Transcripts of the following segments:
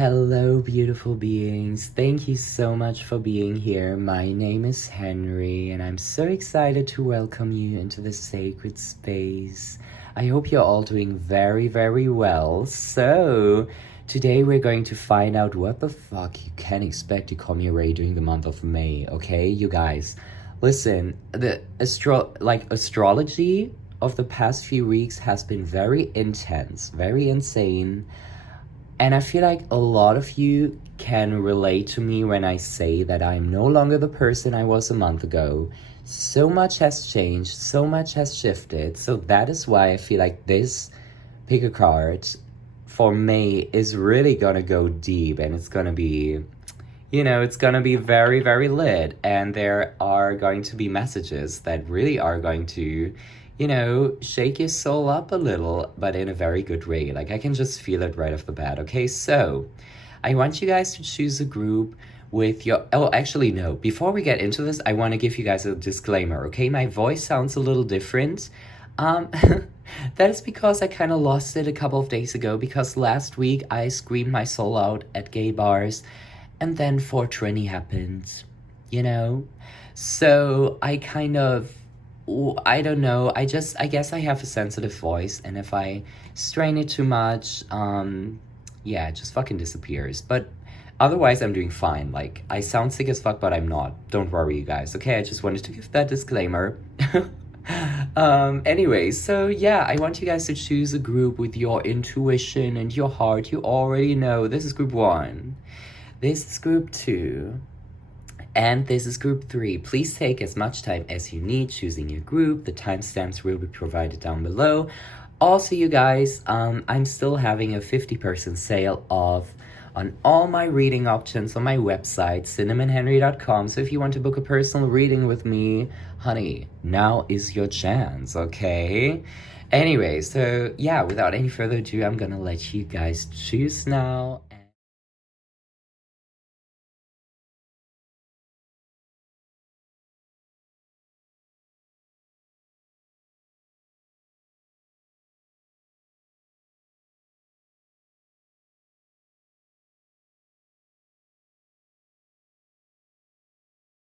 Hello, beautiful beings. Thank you so much for being here. My name is Henry, and I'm so excited to welcome you into this sacred space. I hope you're all doing very, very well. So, today we're going to find out what the fuck you can expect to come your way during the month of May, okay? You guys, listen, the astrology of the past few weeks has been very intense, very insane. And I feel like a lot of you can relate to me when I say that I'm no longer the person I was a month ago. So much has changed, so much has shifted. So that is why I feel like this pick a card for May is really gonna go deep, and it's gonna be, it's gonna be very, very lit. And there are going to be messages that really are going to shake your soul up a little, but in a very good way. Like, I can just feel it right off the bat. Okay, so I want you guys to choose a group with your... Oh, actually, no. Before we get into this, I want to give you guys a disclaimer, okay? My voice sounds a little different. That is because I kind of lost it a couple of days ago, because last week I screamed my soul out at gay bars, and then 420 happened, So I kind of... I don't know. I guess I have a sensitive voice, and if I strain it too much, it just fucking disappears. But otherwise, I'm doing fine. Like, I sound sick as fuck, but I'm not. Don't worry, you guys. Okay, I just wanted to give that disclaimer. Anyway, so yeah, I want you guys to choose a group with your intuition and your heart. You already know. This is group 1. This is group 2. And this is group 3. Please take as much time as you need choosing your group. The timestamps will be provided down below. Also, you guys, I'm still having a 50% sale off on all my reading options on my website, cinnamonhenry.com. So if you want to book a personal reading with me, honey, now is your chance, okay? Anyway, so yeah, without any further ado, I'm gonna let you guys choose now.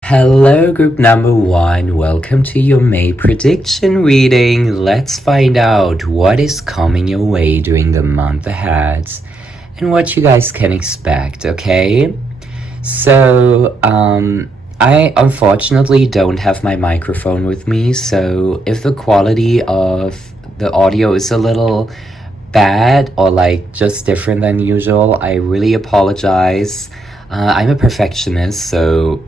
Hello, group number 1. Welcome to your May prediction reading. Let's find out what is coming your way during the month ahead and what you guys can expect, okay? So, I unfortunately don't have my microphone with me, so if the quality of the audio is a little bad or like just different than usual, I really apologize. I'm a perfectionist, so,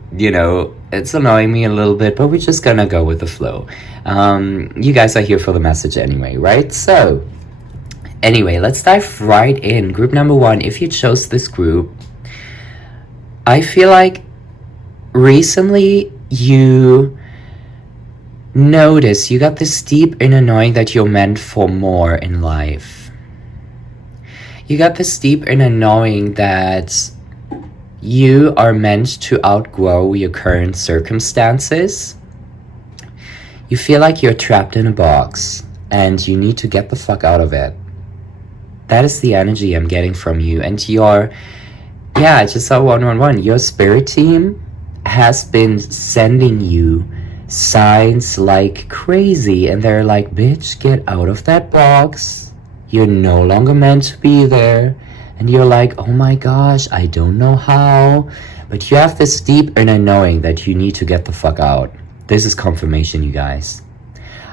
it's annoying me a little bit, but we're just gonna go with the flow. You guys are here for the message anyway, right? So, anyway, let's dive right in. Group number 1, if you chose this group, I feel like recently you got this deep inner knowing that you're meant for more in life. You got this deep inner knowing that you are meant to outgrow your current circumstances. You feel like you're trapped in a box and you need to get the fuck out of it. That is the energy I'm getting from you. And I just saw 111. Your spirit team has been sending you signs like crazy, and they're like, bitch, get out of that box. You're no longer meant to be there. And you're like, oh my gosh, I don't know how. But you have this deep inner knowing that you need to get the fuck out. This is confirmation, you guys.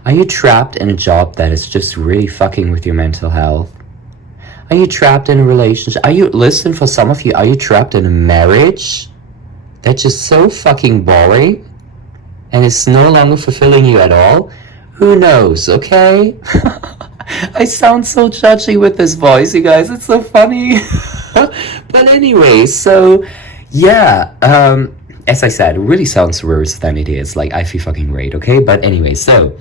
Are you trapped in a job that is just really fucking with your mental health? Are you trapped in a relationship? Listen, for some of you, are you trapped in a marriage that's just so fucking boring and it's no longer fulfilling you at all? Who knows, okay? I sound so judgy with this voice, you guys. It's so funny. But anyway, so yeah, as I said, it really sounds worse than it is. Like, I feel fucking great, okay? But anyway, so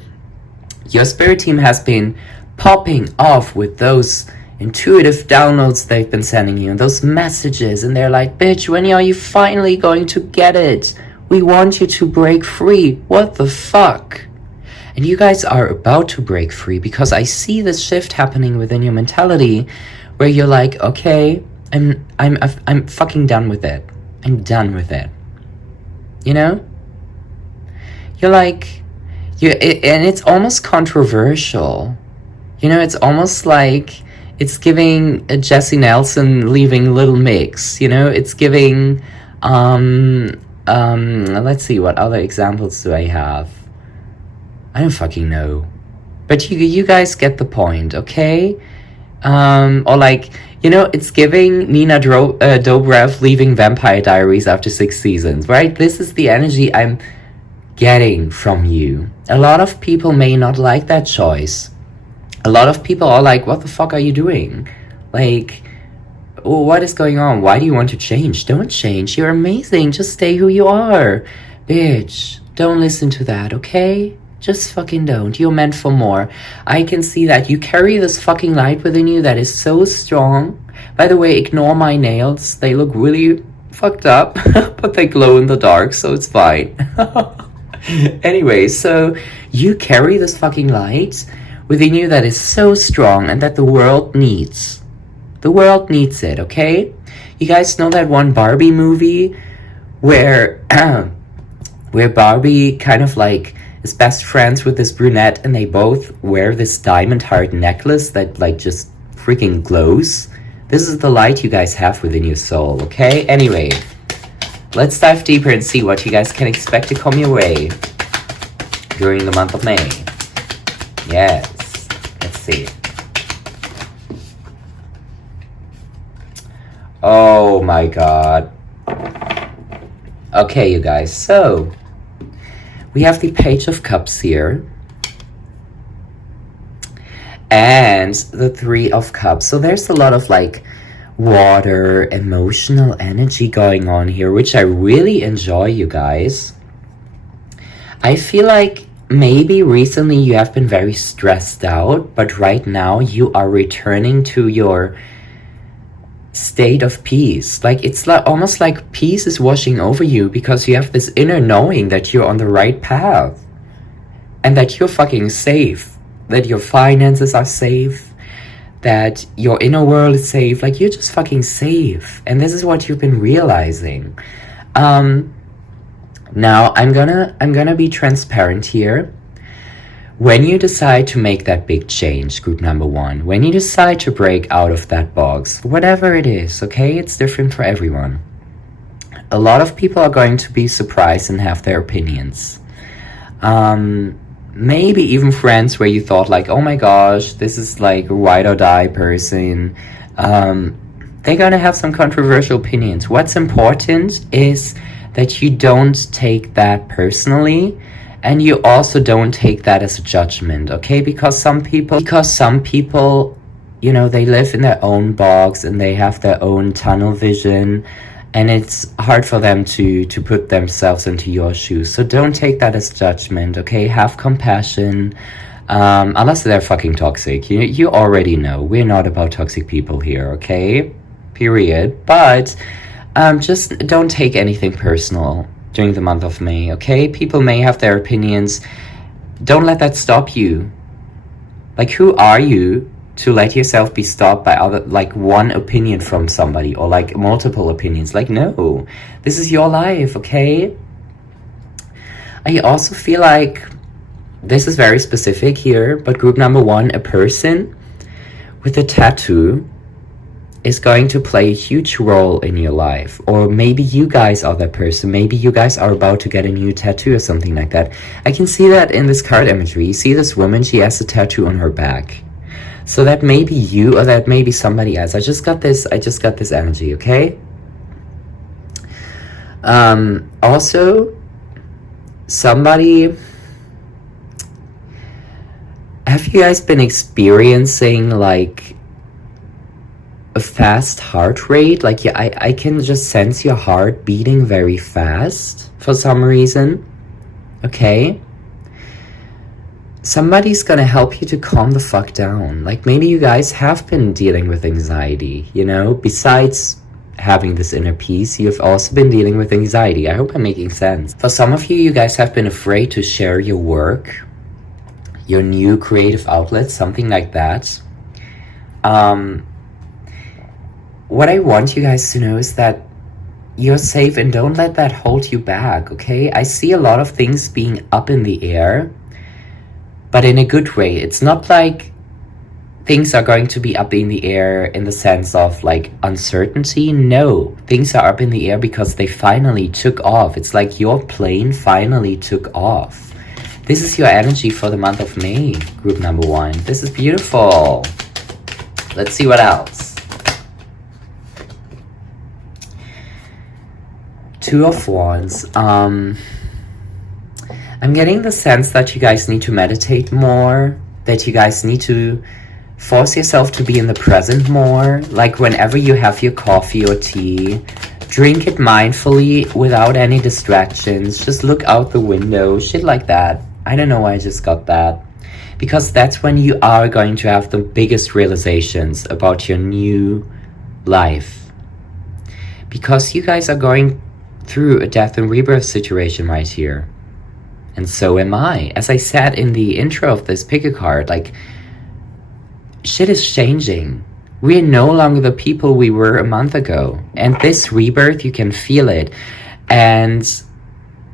your spirit team has been popping off with those intuitive downloads they've been sending you and those messages, and they're like, bitch, when are you finally going to get it? We want you to break free. What the fuck? And you guys are about to break free, because I see this shift happening within your mentality where you're like, okay, I'm fucking done with it. I'm done with it. You know? You're like, and it's almost controversial. You know, it's almost like it's giving Jessie Nelson leaving Little Mix. You know, it's giving, let's see, what other examples do I have? I don't fucking know. But you guys get the point, okay? Or like, you know, it's giving Nina Dobrev leaving Vampire Diaries after 6 seasons, right? This is the energy I'm getting from you. A lot of people may not like that choice. A lot of people are like, what the fuck are you doing? Like, oh, what is going on? Why do you want to change? Don't change. You're amazing. Just stay who you are. Bitch, don't listen to that, okay? Just fucking don't. You're meant for more. I can see that. You carry this fucking light within you that is so strong. By the way, ignore my nails. They look really fucked up, but they glow in the dark, so it's fine. Anyway, so you carry this fucking light within you that is so strong and that the world needs. The world needs it, okay? You guys know that one Barbie movie where where Barbie kind of like is best friends with this brunette and they both wear this diamond heart necklace that like just freaking glows. This is the light you guys have within your soul, okay? Anyway, let's dive deeper and see what you guys can expect to come your way during the month of May. Yes, let's see. Oh my god. Okay, you guys, so we have the Page of Cups here and the Three of Cups. So there's a lot of like water, emotional energy going on here, which I really enjoy, you guys. I feel like maybe recently you have been very stressed out, but right now you are returning to your state of peace. Like it's like almost like peace is washing over you because you have this inner knowing that you're on the right path and that you're fucking safe, that your finances are safe, that your inner world is safe. Like you're just fucking safe, and this is what you've been realizing. Now I'm gonna be transparent here. When you decide to make that big change, group number 1, when you decide to break out of that box, whatever it is, okay, it's different for everyone. A lot of people are going to be surprised and have their opinions. Maybe even friends where you thought like, oh my gosh, this is like a ride or die person. They're gonna have some controversial opinions. What's important is that you don't take that personally. And you also don't take that as a judgment, okay? Because some people, you know, they live in their own box and they have their own tunnel vision, and it's hard for them to put themselves into your shoes. So don't take that as judgment, okay? Have compassion, unless they're fucking toxic. You already know, we're not about toxic people here, okay? Period. But just don't take anything personal during the month of May, okay? People may have their opinions. Don't let that stop you. Like, who are you to let yourself be stopped by like one opinion from somebody or like multiple opinions? Like, no, this is your life, okay? I also feel like this is very specific here, but group number 1, a person with a tattoo is going to play a huge role in your life. Or maybe you guys are that person. Maybe you guys are about to get a new tattoo or something like that. I can see that in this card imagery. You see this woman, she has a tattoo on her back. So that may be you or that may be somebody else. I just got this energy, okay? Also, somebody... Have you guys been experiencing like a fast heart rate? Like, yeah, I can just sense your heart beating very fast for some reason. Okay? Somebody's gonna help you to calm the fuck down. Like, maybe you guys have been dealing with anxiety, you know? Besides having this inner peace, you've also been dealing with anxiety. I hope I'm making sense. For some of you, you guys have been afraid to share your work, your new creative outlet, something like that. what I want you guys to know is that you're safe and don't let that hold you back, okay? I see a lot of things being up in the air, but in a good way. It's not like things are going to be up in the air in the sense of like uncertainty. No, things are up in the air because they finally took off. It's like your plane finally took off. This is your energy for the month of May, group number 1. This is beautiful. Let's see what else. 2 of Wands. I'm getting the sense that you guys need to meditate more, that you guys need to force yourself to be in the present more. Like whenever you have your coffee or tea, drink it mindfully without any distractions. Just look out the window, shit like that. I don't know why I just got that. Because that's when you are going to have the biggest realizations about your new life. Because you guys are going through a death and rebirth situation right here. And so am I. As I said in the intro of this pick a card, like, shit is changing. We are no longer the people we were a month ago. And this rebirth, you can feel it. And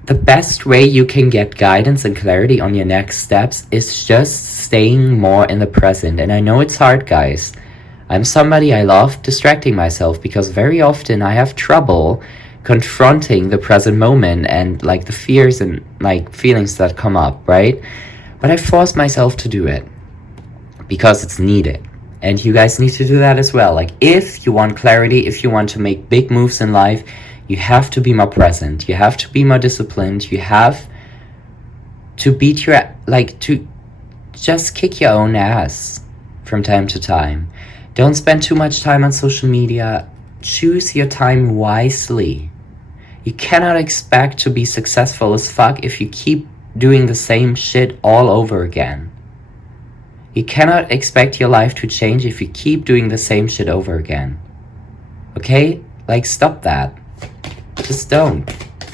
the best way you can get guidance and clarity on your next steps is just staying more in the present. And I know it's hard, guys. I'm somebody, I love distracting myself because very often I have trouble confronting the present moment and like the fears and like feelings that come up, right? But I force myself to do it because it's needed. And you guys need to do that as well. Like if you want clarity, if you want to make big moves in life, you have to be more present. You have to be more disciplined. You have to to just kick your own ass from time to time. Don't spend too much time on social media. Choose your time wisely. You cannot expect to be successful as fuck if you keep doing the same shit all over again. You cannot expect your life to change if you keep doing the same shit over again. Okay? Like, stop that. Just don't.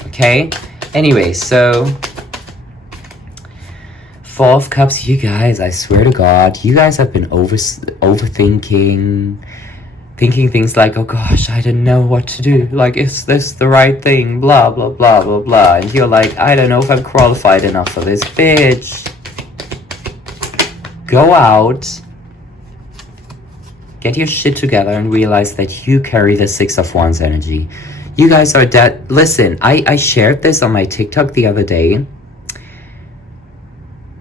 Okay? Anyway, so 4 of Cups, you guys, I swear to God, you guys have been overthinking, thinking things like, oh gosh, I don't know what to do. Like, is this the right thing? Blah, blah, blah, blah, blah. And you're like, I don't know if I'm qualified enough for this. Bitch. Go out. Get your shit together and realize that you carry the 6 of Wands energy. You guys are dead. Listen, I shared this on my TikTok the other day.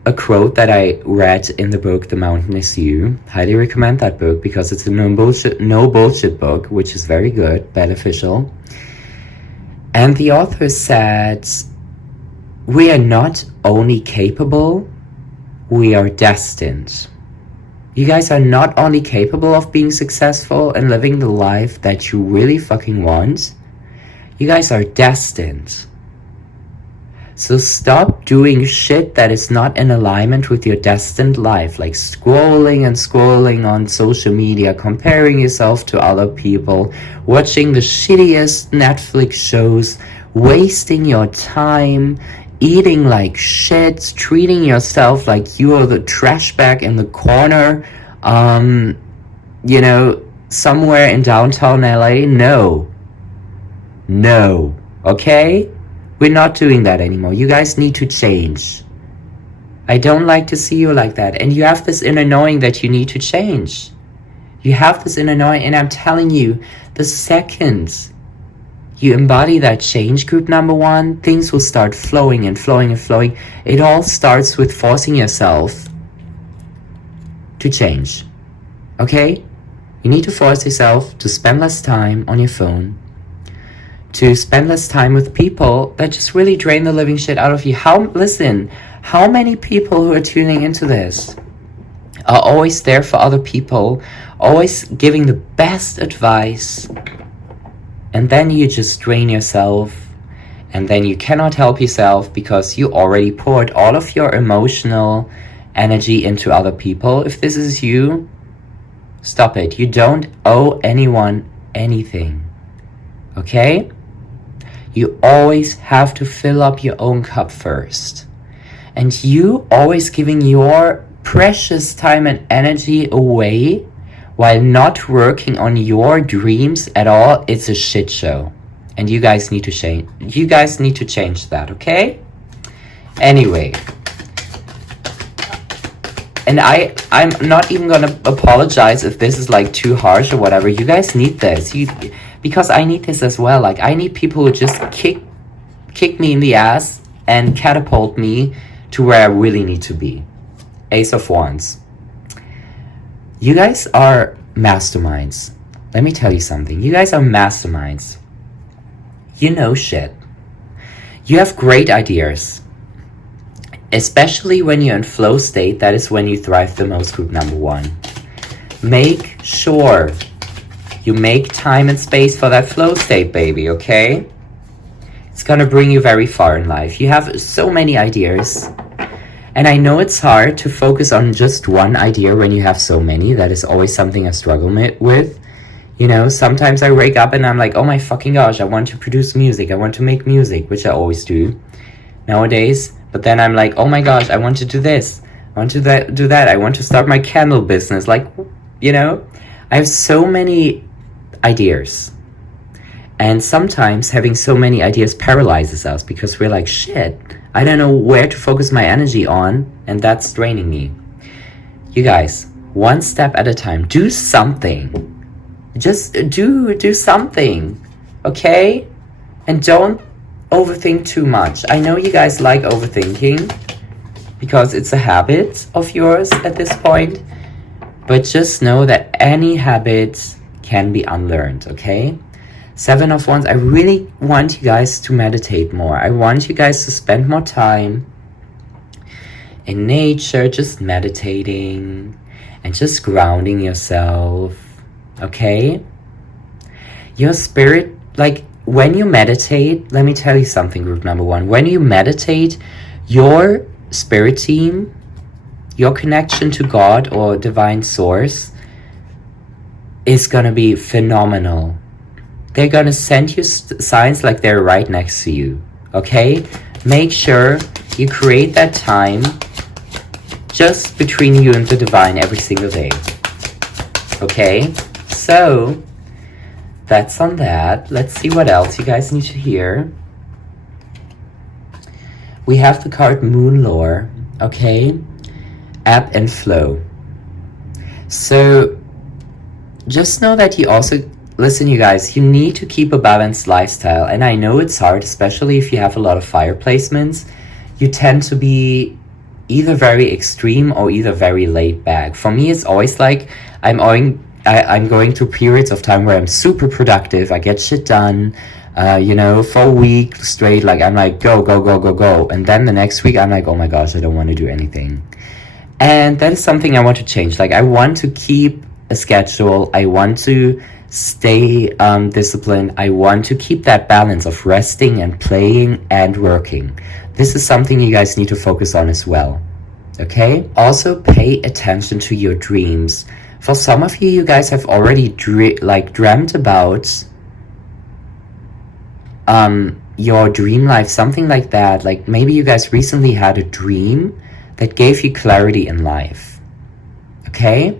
A quote that I read in the book, The Mountain Is You. Highly recommend that book because it's a no bullshit book, which is very good, beneficial. And the author said, we are not only capable, we are destined. You guys are not only capable of being successful and living the life that you really fucking want, you guys are destined. So stop doing shit that is not in alignment with your destined life, like scrolling and scrolling on social media, comparing yourself to other people, watching the shittiest Netflix shows, wasting your time, eating like shit, treating yourself like you are the trash bag in the corner, you know, somewhere in downtown LA. No, okay? We're not doing that anymore. You guys need to change. I don't like to see you like that. And you have this inner knowing that you need to change. You have this inner knowing, and I'm telling you, the second you embody that change, group number 1, things will start flowing and flowing and flowing. It all starts with forcing yourself to change. Okay? You need to force yourself to spend less time on your phone, to spend less time with people that just really drain the living shit out of you. Listen, how many people who are tuning into this are always there for other people, always giving the best advice, and then you just drain yourself, and then you cannot help yourself because you already poured all of your emotional energy into other people. If this is you, stop it. You don't owe anyone anything. Okay? You always have to fill up your own cup first. And you always giving your precious time and energy away while not working on your dreams at all, it's a shit show. And you guys need to change. You guys need to change that, okay? Anyway. And I'm not even gonna apologize if this is like too harsh or whatever. You guys need this. Because I need this as well. Like, I need people who just kick me in the ass and catapult me to where I really need to be. Ace of Wands. You guys are masterminds. Let me tell you something. You guys are masterminds. You know shit. You have great ideas. Especially when you're in flow state, that is when you thrive the most, group number 1. Make sure you make time and space for that flow state, baby, okay? It's gonna bring you very far in life. You have so many ideas. And I know it's hard to focus on just one idea when you have so many. That is always something I struggle with. You know, sometimes I wake up and I'm like, oh my fucking gosh, I want to produce music. I want to make music, which I always do nowadays. But then I'm like, oh my gosh, I want to do this. I want to do that. I want to start my candle business. Like, you know, I have so many ideas. And sometimes having so many ideas paralyzes us because we're like, shit, I don't know where to focus my energy on. And that's draining me. You guys, one step at a time. Do something. Just do something. Okay? And don't overthink too much. I know you guys like overthinking because it's a habit of yours at this point, but just know that any habit can be unlearned, okay? 7 of Wands, I really want you guys to meditate more. I want you guys to spend more time in nature, just meditating and just grounding yourself, okay? Your spirit, like, when you meditate, let me tell you something, group number 1. When you meditate, your spirit team, your connection to God or divine source is going to be phenomenal. They're going to send you signs like they're right next to you, okay? Make sure you create that time just between you and the divine every single day, okay? So that's on that. Let's see what else you guys need to hear. We have the card Moon Lore, okay? Ebb and flow. So just know that you also, listen you guys, you need to keep a balanced lifestyle. And I know it's hard, especially if you have a lot of fire placements. You tend to be either very extreme or either very laid back. For me, it's always like I'm going through periods of time where I'm super productive. I get shit done, you know, for a week straight. Like, I'm like, go, go, go, go, go. And then the next week, I'm like, oh my gosh, I don't want to do anything. And that is something I want to change. Like, I want to keep a schedule. I want to stay disciplined. I want to keep that balance of resting and playing and working. This is something you guys need to focus on as well. Okay? Also, pay attention to your dreams. For some of you, you guys have already dreamt about your dream life, something like that. Like, maybe you guys recently had a dream that gave you clarity in life. Okay?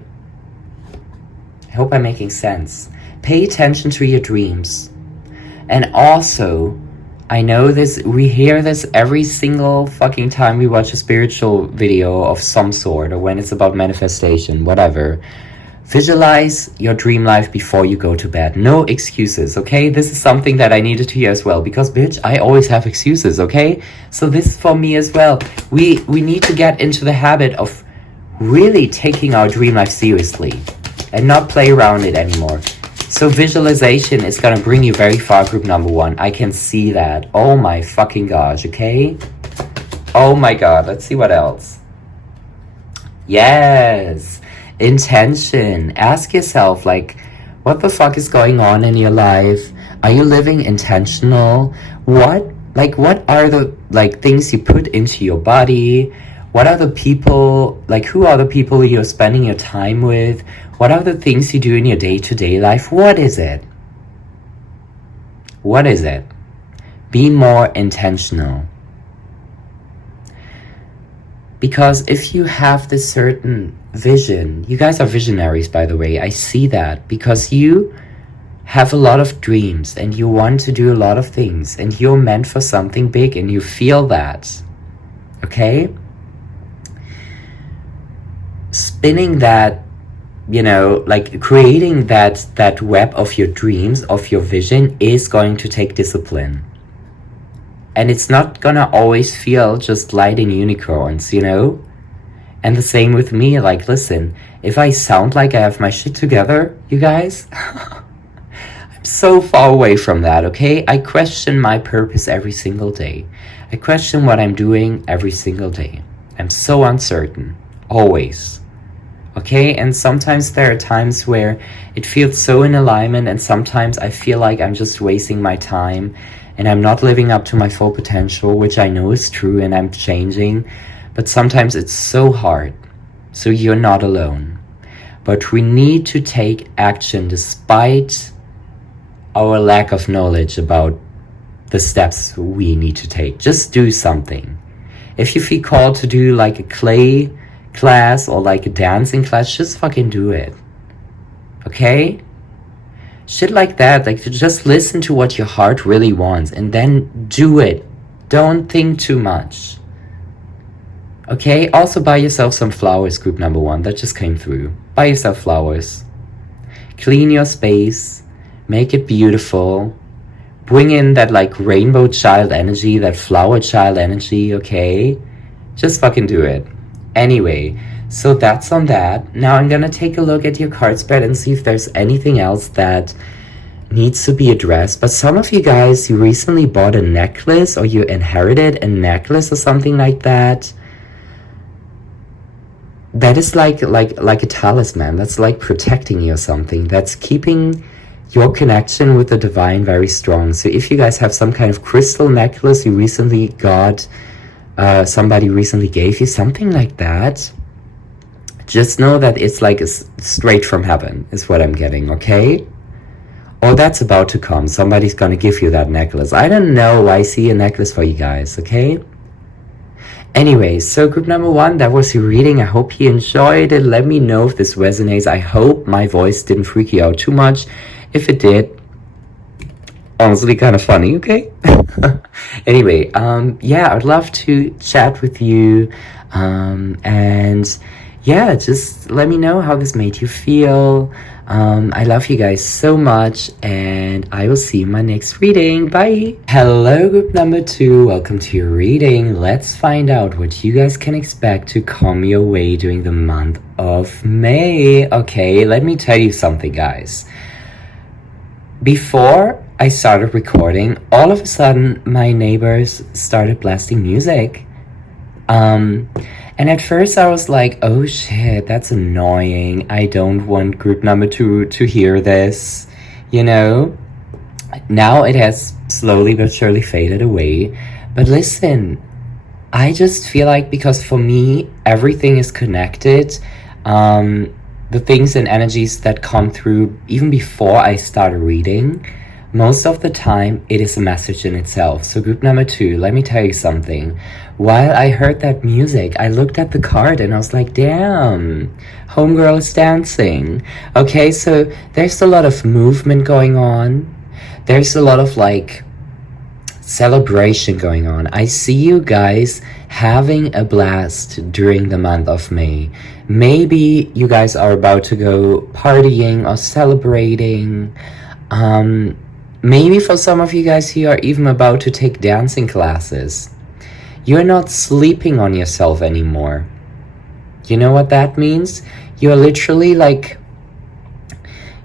I hope I'm making sense. Pay attention to your dreams. And also, I know this, we hear this every single fucking time we watch a spiritual video of some sort, or when it's about manifestation, whatever. Visualize your dream life before you go to bed. No excuses, okay? This is something that I needed to hear as well, because bitch, I always have excuses, okay? So this is for me as well. We need to get into the habit of really taking our dream life seriously and not play around it anymore. So visualization is gonna bring you very far, group number 1. I can see that. Oh my fucking gosh, okay? Oh my god, let's see what else. Yes! Intention. Ask yourself, like, what the fuck is going on in your life? Are you living intentional? What are the, like, things you put into your body? What are the people, like, who are the people you're spending your time with? What are the things you do in your day-to-day life? What is it? What is it? Be more intentional. Because if you have this certain vision. You guys are visionaries, by the way. I see that because you have a lot of dreams and you want to do a lot of things and you're meant for something big and you feel that. Okay? Spinning that, you know, like creating that web of your dreams, of your vision, is going to take discipline. And it's not gonna always feel just light and unicorns, you know? And the same with me, like, listen, if I sound like I have my shit together, you guys, I'm so far away from that, okay? I question my purpose every single day. I question what I'm doing every single day. I'm so uncertain, always. Okay, and sometimes there are times where it feels so in alignment, and sometimes I feel like I'm just wasting my time and I'm not living up to my full potential, which I know is true and I'm changing. But sometimes it's so hard. So you're not alone. But we need to take action despite our lack of knowledge about the steps we need to take. Just do something. If you feel called to do like a clay class or like a dancing class, just fucking do it. Okay? Shit like that, like just listen to what your heart really wants and then do it. Don't think too much. Okay? Also buy yourself some flowers, group number 1. That just came through. Buy yourself flowers. Clean your space. Make it beautiful. Bring in that like rainbow child energy, that flower child energy, okay? Just fucking do it. Anyway, so that's on that. Now I'm gonna take a look at your card spread and see if there's anything else that needs to be addressed. But some of you guys, you recently bought a necklace or you inherited a necklace or something like that. That is like a talisman. That's like protecting you or something. That's keeping your connection with the divine very strong. So if you guys have some kind of crystal necklace you recently got, somebody recently gave you something like that, just know that it's like straight from heaven is what I'm getting, okay? Or that's about to come. Somebody's gonna give you that necklace. I don't know. I see a necklace for you guys, okay? Anyway, so group number 1, that was your reading. I hope you enjoyed it. Let me know if this resonates. I hope my voice didn't freak you out too much. If it did, honestly kind of funny, okay? Anyway, yeah, I'd love to chat with you. And yeah, just let me know how this made you feel. I love you guys so much, and I will see you in my next reading. Bye. Hello, group number 2. Welcome to your reading. Let's find out what you guys can expect to come your way during the month of May. Okay, let me tell you something, guys. Before I started recording, all of a sudden my neighbors started blasting music. And at first I was like, oh shit, that's annoying. I don't want group number 2 to hear this, you know? Now it has slowly but surely faded away. But listen, I just feel like, because for me, everything is connected. The things and energies that come through even before I start reading, most of the time it is a message in itself. So group number 2, let me tell you something. While I heard that music, I looked at the card and I was like, damn, homegirl is dancing. Okay, so there's a lot of movement going on. There's a lot of like celebration going on. I see you guys having a blast during the month of May. Maybe you guys are about to go partying or celebrating. Maybe for some of you guys, you are even about to take dancing classes. You're not sleeping on yourself anymore. You know what that means? You're literally like,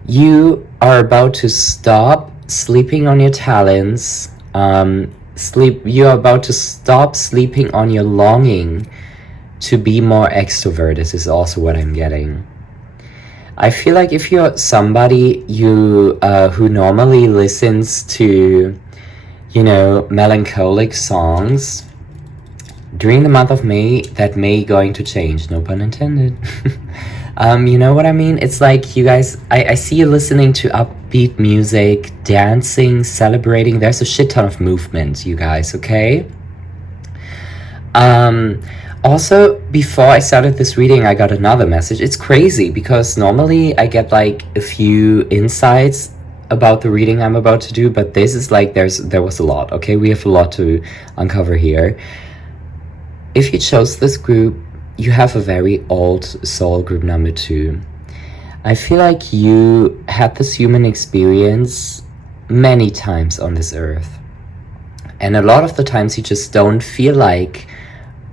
you are about to stop sleeping on your talents. You're about to stop sleeping on your longing to be more extrovert. This is also what I'm getting. I feel like if you're somebody who normally listens to, you know, melancholic songs, during the month of May, that may going to change. No pun intended. You know what I mean? It's like you guys, I see you listening to upbeat music, dancing, celebrating. There's a shit ton of movement, you guys, okay? Also, before I started this reading, I got another message. It's crazy because normally I get like a few insights about the reading I'm about to do, but this is like there was a lot. Okay, we have a lot to uncover here. If you chose this group, you have a very old soul, group number 2. I feel like you had this human experience many times on this earth, and a lot of the times you just don't feel like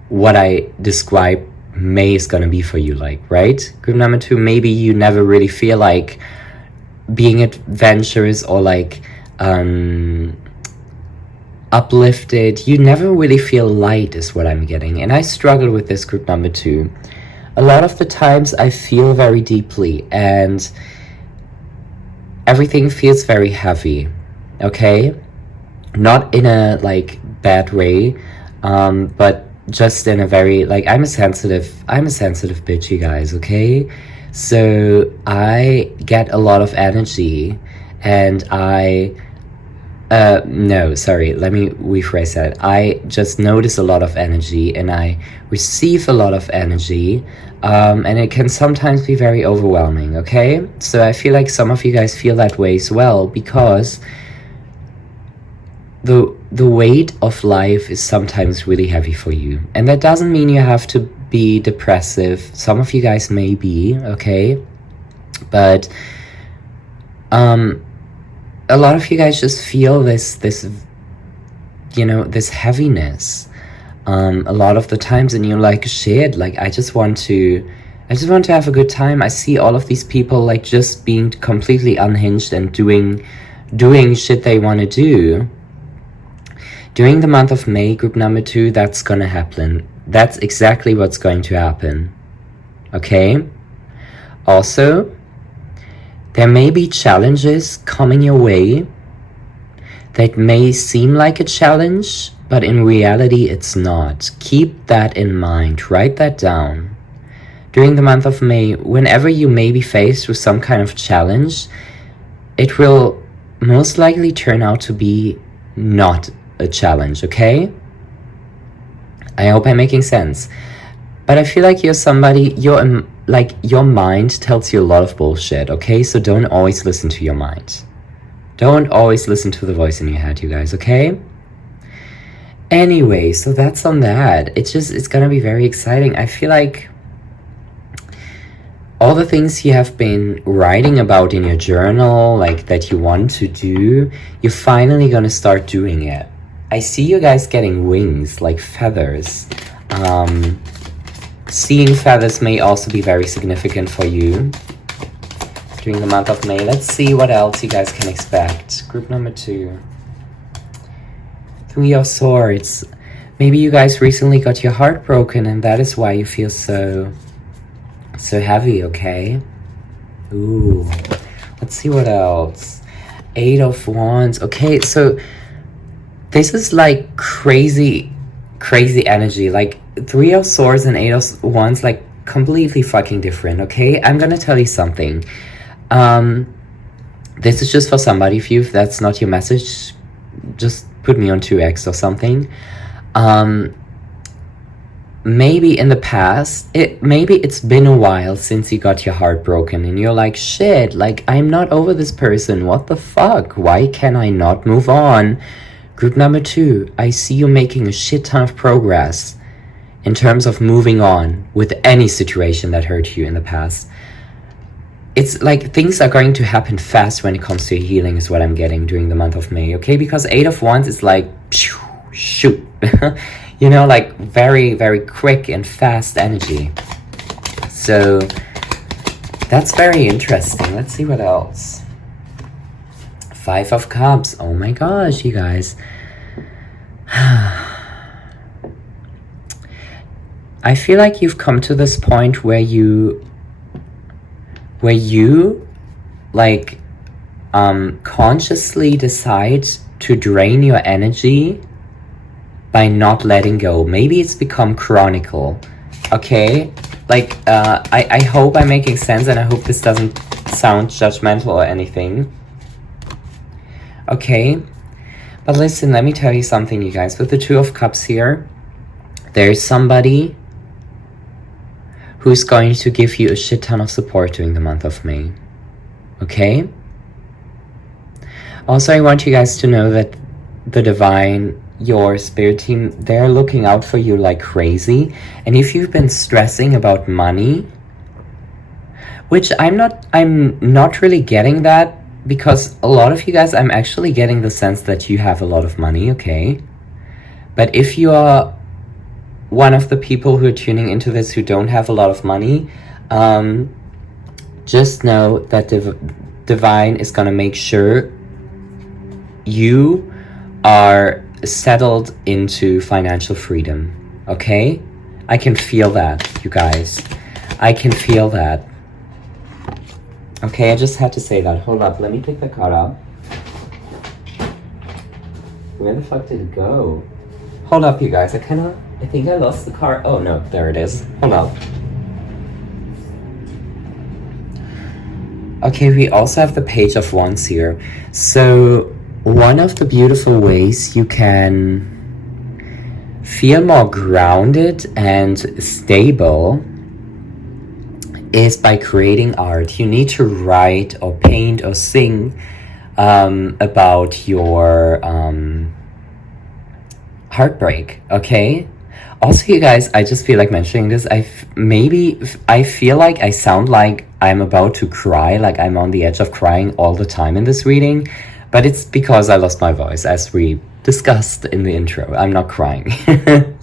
what I describe May is gonna be for you, like, right? Group number 2, maybe you never really feel like being adventurous or like uplifted. You never really feel light is what I'm getting, and I struggle with this group number 2. A lot of the times I feel very deeply and everything feels very heavy, okay? Not in a like bad way, but just in a very like I'm a sensitive bitch, you guys, okay? So I get a lot of energy, and no, sorry, let me rephrase that. I just notice a lot of energy and I receive a lot of energy, and it can sometimes be very overwhelming, okay? So I feel like some of you guys feel that way as well, because the weight of life is sometimes really heavy for you. And that doesn't mean you have to be depressive. Some of you guys may be, okay? But a lot of you guys just feel this you know, this heaviness a lot of the times, and you're like, shit, like I just want to have a good time. I see all of these people like just being completely unhinged and doing shit they want to do. During the month of May, group number 2, that's gonna happen. That's exactly what's going to happen. Okay? Also, there may be challenges coming your way that may seem like a challenge, but in reality it's not. Keep that in mind. Write that down. During the month of May, whenever you may be faced with some kind of challenge, it will most likely turn out to be not a challenge, okay? I hope I'm making sense. But I feel like you're somebody, your mind tells you a lot of bullshit, okay? So don't always listen to your mind. Don't always listen to the voice in your head, you guys, okay? Anyway, so that's on that. It's gonna be very exciting. I feel like all the things you have been writing about in your journal, like that you want to do, you're finally gonna start doing it. I see you guys getting wings, like feathers. Seeing feathers may also be very significant for you during the month of May. Let's see what else you guys can expect. Group number 2. 3 of Swords. Maybe you guys recently got your heart broken and that is why you feel so heavy, okay? Ooh. Let's see what else. 8 of Wands. Okay, so this is like crazy energy. Like 3 of Swords and 8 of Wands, like completely fucking different, okay? I'm gonna tell you something. This is just for somebody. If that's not your message, just put me on 2x or something. Maybe in the past, maybe it's been a while since you got your heart broken and you're like, shit, like I'm not over this person. What the fuck? Why can I not move on? Group number 2, I see you making a shit ton of progress in terms of moving on with any situation that hurt you in the past. It's like things are going to happen fast when it comes to healing is what I'm getting during the month of May, okay? Because 8 of Wands is like, shoot, you know, like very, very quick and fast energy. So that's very interesting. Let's see what else. 5 of Cups. Oh my gosh, you guys. I feel like you've come to this point where you like consciously decide to drain your energy by not letting go. Maybe it's become chronicle, okay? Like I hope I'm making sense, and I hope this doesn't sound judgmental or anything. Okay, but listen, let me tell you something, you guys. With the 2 of Cups here, there's somebody who's going to give you a shit ton of support during the month of May. Okay? Also, I want you guys to know that the divine, your spirit team, they're looking out for you like crazy. And if you've been stressing about money, which I'm not really getting that, because a lot of you guys, I'm actually getting the sense that you have a lot of money, okay? But if you are one of the people who are tuning into this who don't have a lot of money, just know that divine is gonna make sure you are settled into financial freedom, okay? I can feel that, you guys. I can feel that. Okay, I just had to say that. Hold up, let me pick the card up. Where the fuck did it go? Hold up, you guys. I think I lost the card. Oh no, there it is. Hold up. Okay, we also have the Page of Wands here. So, one of the beautiful ways you can feel more grounded and stable is by creating art. You need to write or paint or sing about your heartbreak, okay? Also, you guys, I just feel like mentioning this. I feel like I sound like I'm about to cry, like I'm on the edge of crying all the time in this reading, but it's because I lost my voice, as we discussed in the intro. I'm not crying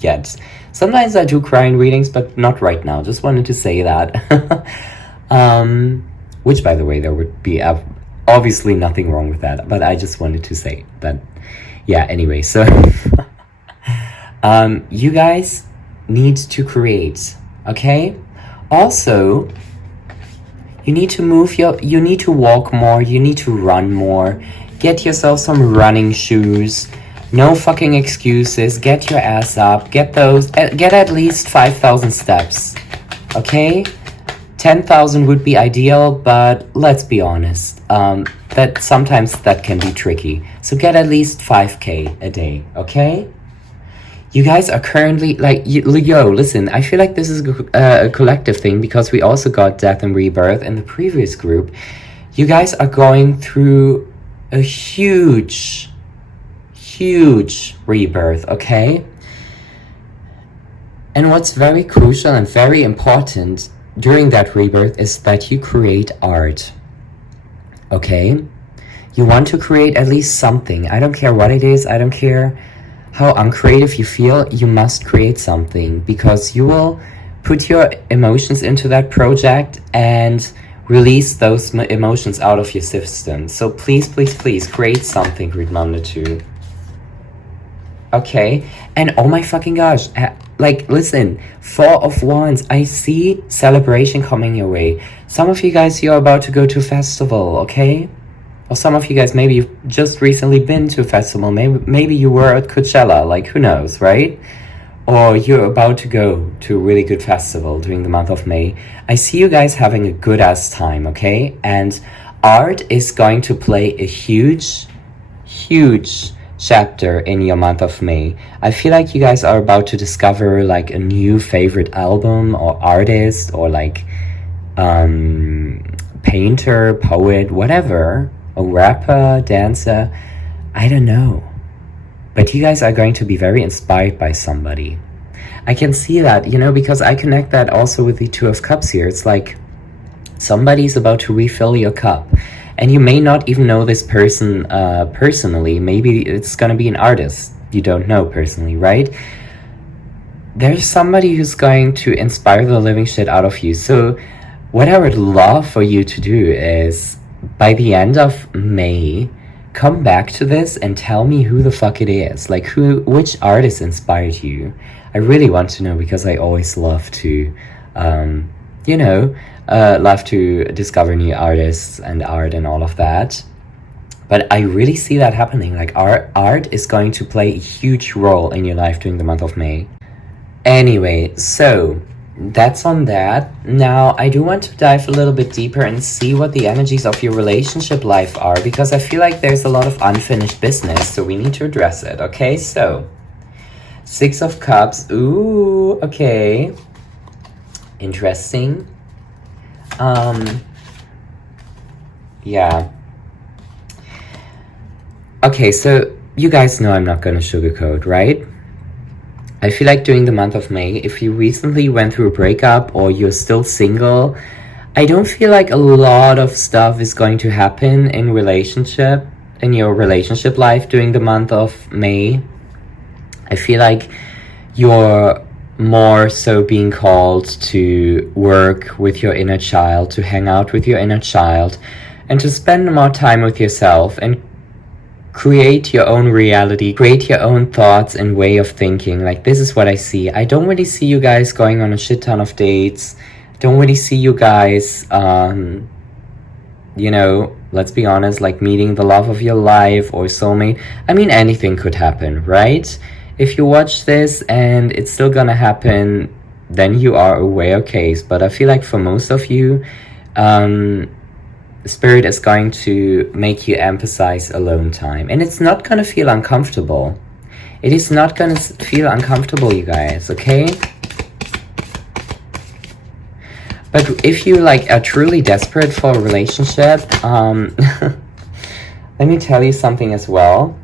yet. Sometimes I do cry in readings, but not right now. Just wanted to say that. Which, by the way, there would be obviously nothing wrong with that, but I just wanted to say that. Yeah, anyway, so you guys need to create, okay? Also, you need to you need to walk more, you need to run more. Get yourself some running shoes. No fucking excuses. Get your ass up. Get at least 5,000 steps. Okay? 10,000 would be ideal, but let's be honest. That sometimes that can be tricky. So get at least 5K a day, okay? You guys are currently, like, yo, listen, I feel like this is a collective thing because we also got death and rebirth in the previous group. You guys are going through a huge rebirth, okay? And what's very crucial and very important during that rebirth is that you create art, okay? You want to create at least something. I don't care what it is. I don't care how uncreative you feel. You must create something because you will put your emotions into that project and release those emotions out of your system. So please, please, please create something, Grid Number 2. Okay, and oh my fucking gosh, like, listen, 4 of Wands, I see celebration coming your way. Some of you guys, you're about to go to a festival, okay? Or some of you guys, maybe you've just recently been to a festival, maybe you were at Coachella, like, who knows, right? Or you're about to go to a really good festival during the month of May. I see you guys having a good-ass time, okay? And art is going to play a huge chapter in your month of May. I feel like you guys are about to discover like a new favorite album or artist or like painter, poet, whatever, a rapper, dancer, I don't know. But you guys are going to be very inspired by somebody. I can see that, you know, because I connect that also with the Two of Cups here. It's like somebody's about to refill your cup. And you may not even know this person personally. Maybe it's going to be an artist you don't know personally, right? There's somebody who's going to inspire the living shit out of you. So what I would love for you to do is, by the end of May, come back to this and tell me who the fuck it is. Like, which artist inspired you? I really want to know because I always love to, love to discover new artists and art and all of that. But I really see that happening. Like, art is going to play a huge role in your life during the month of May. Anyway, so that's on that. Now, I do want to dive a little bit deeper and see what the energies of your relationship life are, because I feel like there's a lot of unfinished business, so we need to address it, okay? So, 6 of Cups. Ooh, okay. interesting. Yeah. Okay, so you guys know I'm not gonna sugarcoat, right? I feel like during the month of May, if you recently went through a breakup or you're still single, I don't feel like a lot of stuff is going to happen in your relationship life during the month of May. I feel like you're more so being called to work with your inner child, to hang out with your inner child, and to spend more time with yourself and create your own reality, create your own thoughts and way of thinking. Like, this is what I see. I don't really see you guys going on a shit ton of dates. Don't really see you guys, let's be honest, like meeting the love of your life or soulmate. I mean, anything could happen, right? If you watch this and it's still gonna happen, then you are aware case. But I feel like for most of you, Spirit is going to make you emphasize alone time. And it's not gonna feel uncomfortable. It is not gonna feel uncomfortable, you guys, okay? But if you are truly desperate for a relationship, let me tell you something as well.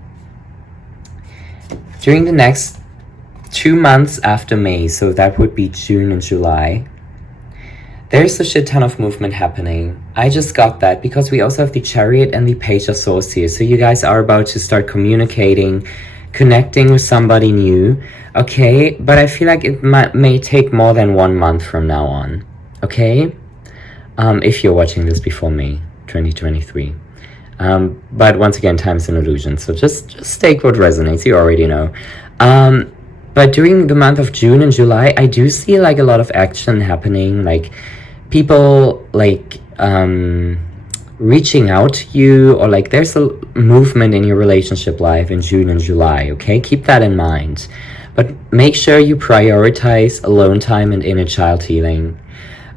During the next 2 months after May, so that would be June and July, there's a shit ton of movement happening. I just got that because we also have the Chariot and the Page of Swords here. So you guys are about to start communicating, connecting with somebody new, okay? But I feel like it may take more than 1 month from now on, okay? If you're watching this before May 2023. But once again, time's an illusion. So just take what resonates, you already know. But during the month of June and July, I do see a lot of action happening, people reaching out to you, or there's a movement in your relationship life in June and July, okay? Keep that in mind. But make sure you prioritize alone time and inner child healing,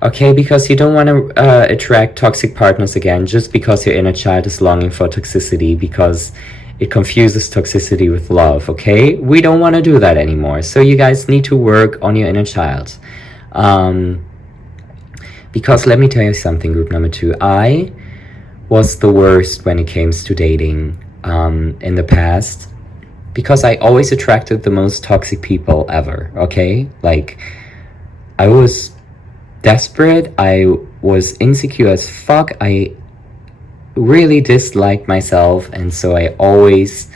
okay? Because you don't want to attract toxic partners again just because your inner child is longing for toxicity, because it confuses toxicity with love, okay? We don't want to do that anymore. So you guys need to work on your inner child. Because let me tell you something, group number 2. I was the worst when it came to dating in the past, because I always attracted the most toxic people ever, okay? I was desperate, I was insecure as fuck, I really disliked myself, and so I always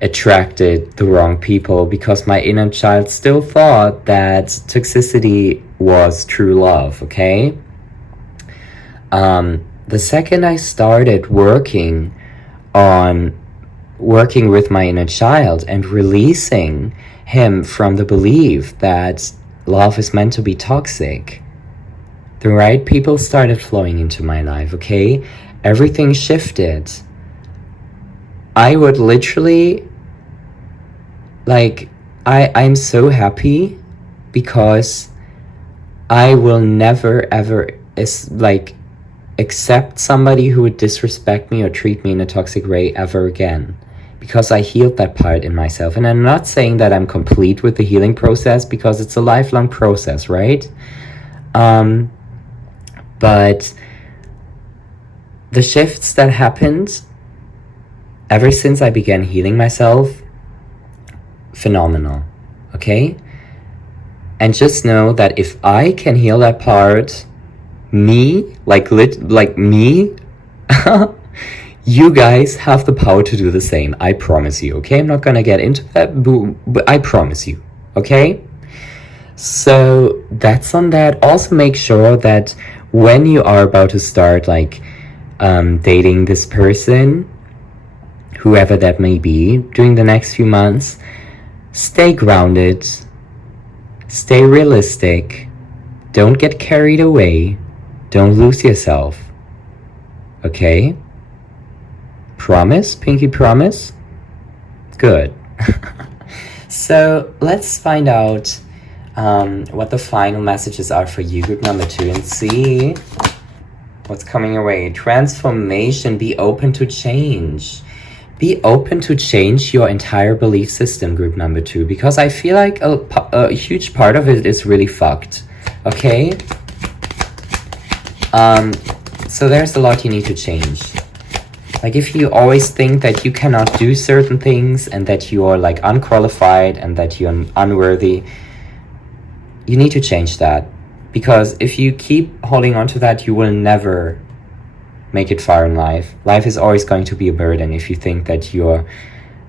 attracted the wrong people because my inner child still thought that toxicity was true love, okay? The second I started working with my inner child and releasing him from the belief that love is meant to be toxic, the right people started flowing into my life, okay? Everything shifted. I would literally, I'm so happy because I will never ever accept somebody who would disrespect me or treat me in a toxic way ever again, because I healed that part in myself. And I'm not saying that I'm complete with the healing process, because it's a lifelong process, right? But the shifts that happened ever since I began healing myself, phenomenal, okay? And just know that if I can heal that part, me, me, you guys have the power to do the same. I promise you, okay? I'm not gonna get into that, but I promise you, okay? So that's on that. Also make sure that when you are about to start dating this person, whoever that may be, during the next few months, stay grounded, stay realistic, don't get carried away, don't lose yourself, okay? Promise? Pinky promise? Good. So let's find out what the final messages are for you, group number 2, and see what's coming your way. Transformation. Be open to change. Be open to change your entire belief system, group number 2, because I feel like a huge part of it is really fucked. okay? So there's a lot you need to change. Like, if you always think that you cannot do certain things and that you are like unqualified and that you're unworthy, you need to change that. Because if you keep holding on to that, you will never make it far in life. Life is always going to be a burden if you think that you're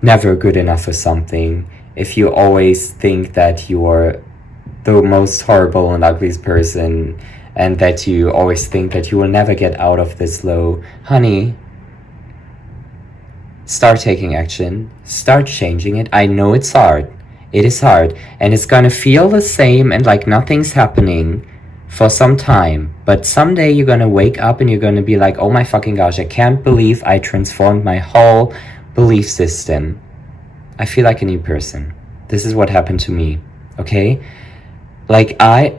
never good enough for something. If you always think that you are the most horrible and ugliest person, and that you always think that you will never get out of this low. Honey, start taking action. Start changing it. I know it's hard. It is hard. And it's gonna feel the same and like nothing's happening for some time. But someday you're gonna wake up and you're gonna be like, oh my fucking gosh, I can't believe I transformed my whole belief system. I feel like a new person. This is what happened to me, okay? I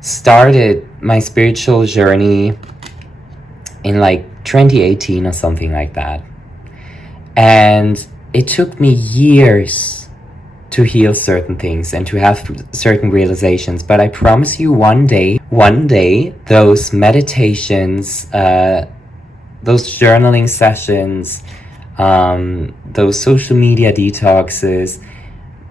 started my spiritual journey in like 2018 or something like that. And it took me years to heal certain things and to have certain realizations. But I promise you, one day, those meditations, those journaling sessions, those social media detoxes,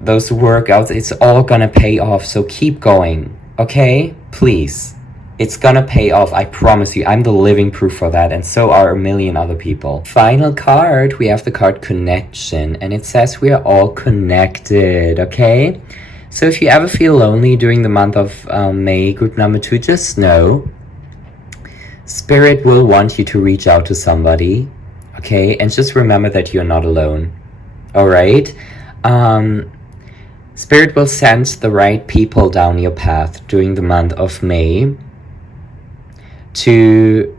those workouts, it's all gonna pay off. So keep going, okay? Please. It's gonna pay off, I promise you. I'm the living proof for that, and so are a million other people. Final card, we have the card Connection, and it says we are all connected, okay? So if you ever feel lonely during the month of May, group number 2, just know Spirit will want you to reach out to somebody, okay? And just remember that you're not alone, all right? Spirit will send the right people down your path during the month of May to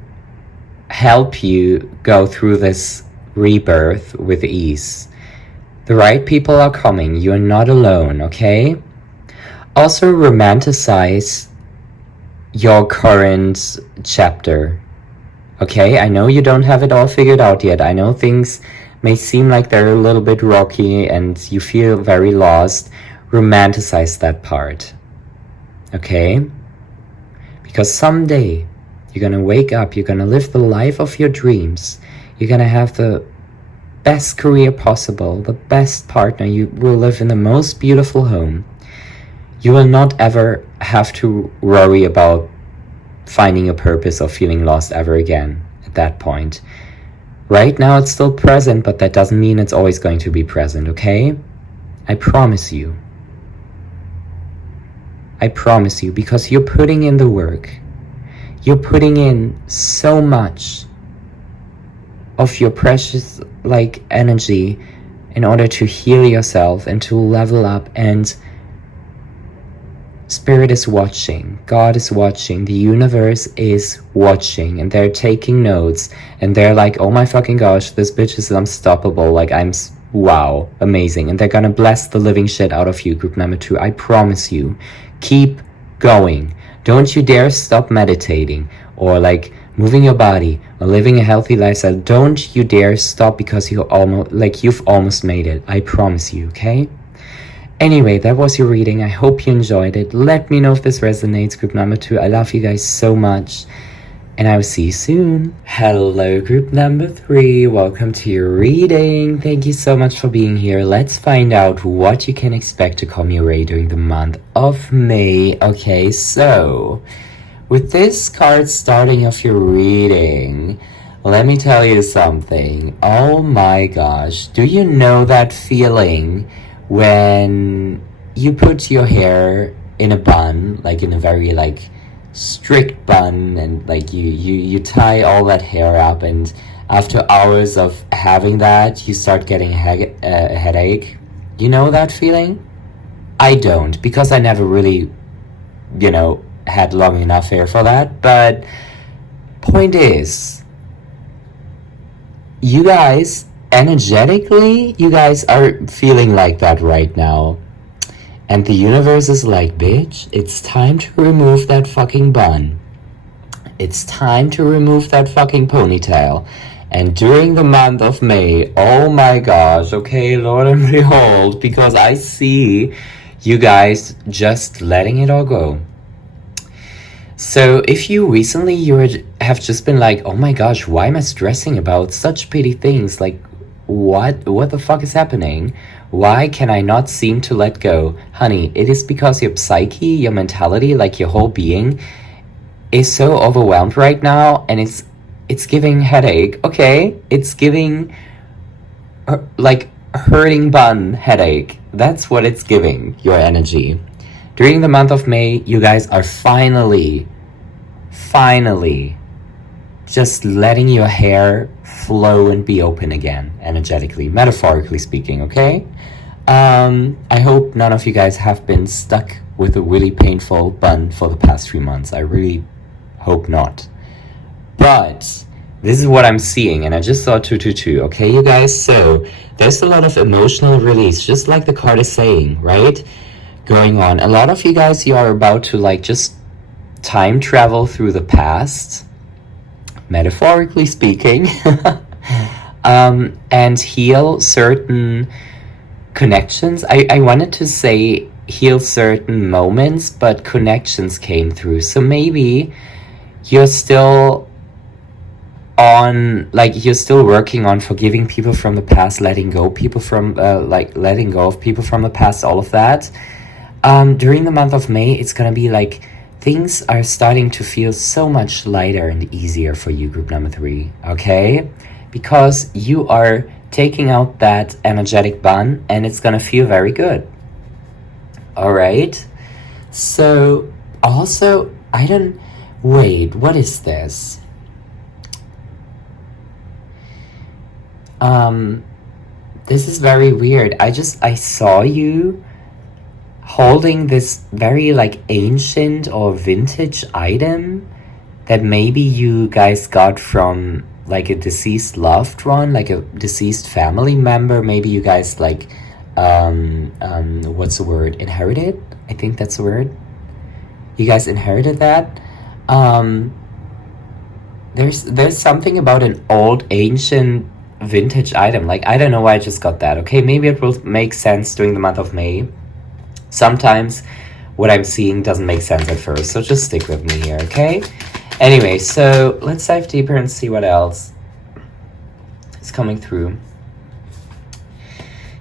help you go through this rebirth with ease. The right people are coming. You're not alone, okay? Also romanticize your current chapter, okay? I know you don't have it all figured out yet. I know things may seem like they're a little bit rocky and you feel very lost. Romanticize that part, okay? Because someday you're gonna wake up, you're gonna live the life of your dreams, you're gonna have the best career possible, the best partner, you will live in the most beautiful home. You will not ever have to worry about finding a purpose or feeling lost ever again at that point. Right now it's still present, but that doesn't mean it's always going to be present, okay? I promise you. I promise you, because you're putting in the work. You're putting in so much of your precious energy in order to heal yourself and to level up, and Spirit is watching, God is watching, the universe is watching, and they're taking notes, and they're like, oh my fucking gosh, this bitch is unstoppable, wow, amazing, and they're gonna bless the living shit out of you, group number 2, I promise you. Keep going. Don't you dare stop meditating or moving your body or living a healthy lifestyle. Don't you dare stop, because you've almost made it. I promise you, okay? Anyway, that was your reading. I hope you enjoyed it. Let me know if this resonates, group number 2. I love you guys so much, and I will see you soon. Hello, group number 3. Welcome to your reading. Thank you so much for being here. Let's find out what you can expect to come your way during the month of May. Okay, so with this card starting off your reading, let me tell you something. Oh my gosh. Do you know that feeling when you put your hair in a bun, in a very strict bun, and you tie all that hair up, and after hours of having that you start getting a headache? You know that feeling? I don't, because I never really had long enough hair for that. But point is, you guys energetically, you guys are feeling like that right now. And the universe is like, bitch, it's time to remove that fucking bun. It's time to remove that fucking ponytail. And during the month of May, oh my gosh, okay, Lord and behold, because I see You guys just letting it all go. So if you recently have just been like, oh my gosh, why am I stressing about such petty things? Like, what the fuck is happening? Why can I not seem to let go? Honey, it is because your psyche, your mentality, like your whole being is so overwhelmed right now, and it's giving headache, okay? It's giving like hurting bun headache. That's what it's giving, your energy. During the month of May, you guys are finally just letting your hair flow and be open again, energetically, metaphorically speaking, okay? I hope none of you guys have been stuck with a really painful bun for the past 3 months. I really hope not. But this is what I'm seeing, and I just saw 222, okay, you guys? So there's a lot of emotional release, just like the card is saying, right? Going on. A lot of you guys, you are about to like just time travel through the past, metaphorically speaking, and heal certain connections. I wanted to say heal certain moments, but connections came through. So maybe you're still you're still working on forgiving people from the past, letting go people from letting go of people from the past, all of that. During the month of May, it's gonna be like things are starting to feel so much lighter and easier for you, group number 3, okay? Because you are taking out that energetic bun, and it's gonna feel very good. All right? So, also, wait, what is this? This is very weird. I saw you holding this very like ancient or vintage item that maybe you guys got from like a deceased loved one, like a deceased family member. Maybe you guys like what's the word, inherited? I think that's the word. You guys inherited that. There's something about an old ancient vintage item. Like, I don't know why I just got that. Okay, maybe it will make sense during the month of May. Sometimes what I'm seeing doesn't make sense at first, so just stick with me here, okay? Anyway, so let's dive deeper and see what else is coming through.